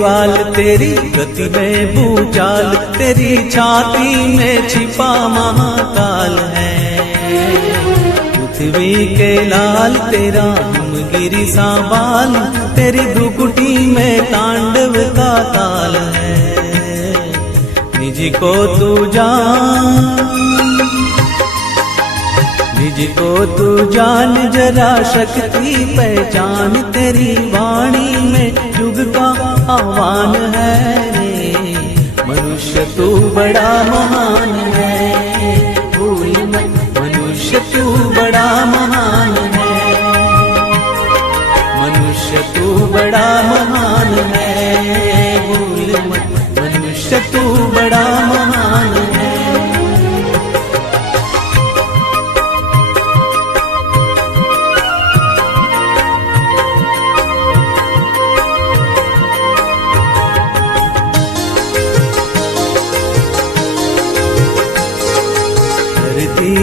ज्वाल तेरी गति में भूचाल, तेरी छाती में छिपा महाकाल है। पृथ्वी के लाल, तेरा हिमगिरी सा बाल, तेरी दुकुटी में तांडव का ताल है। निजी को तू जान निज तू जान जरा शक्ति, पहचान तेरी वाणी में युग का आह्वान है रे। मनुष्य तू बड़ा महान है। भूल मत, मनुष्य तू बड़ा महान है। मनुष्य तू बड़ा महान है। भूल मत, मनुष्य तू बड़ा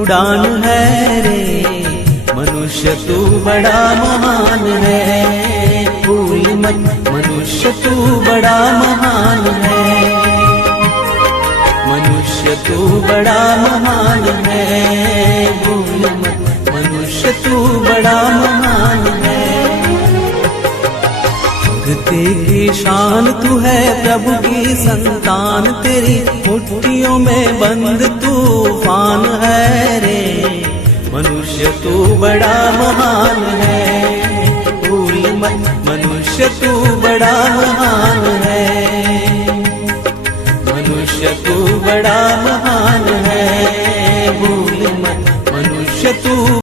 उड़ान है रे। मनुष्य तू बड़ा महान है। भूल मत, मनुष्य तू बड़ा महान है। मनुष्य तू बड़ा महान है। भूल मत, मनुष्य तू बड़ा महान है। की शान तू है प्रभु की संतान। तेरी मुट्ठियों में बंद तूफ़ान है।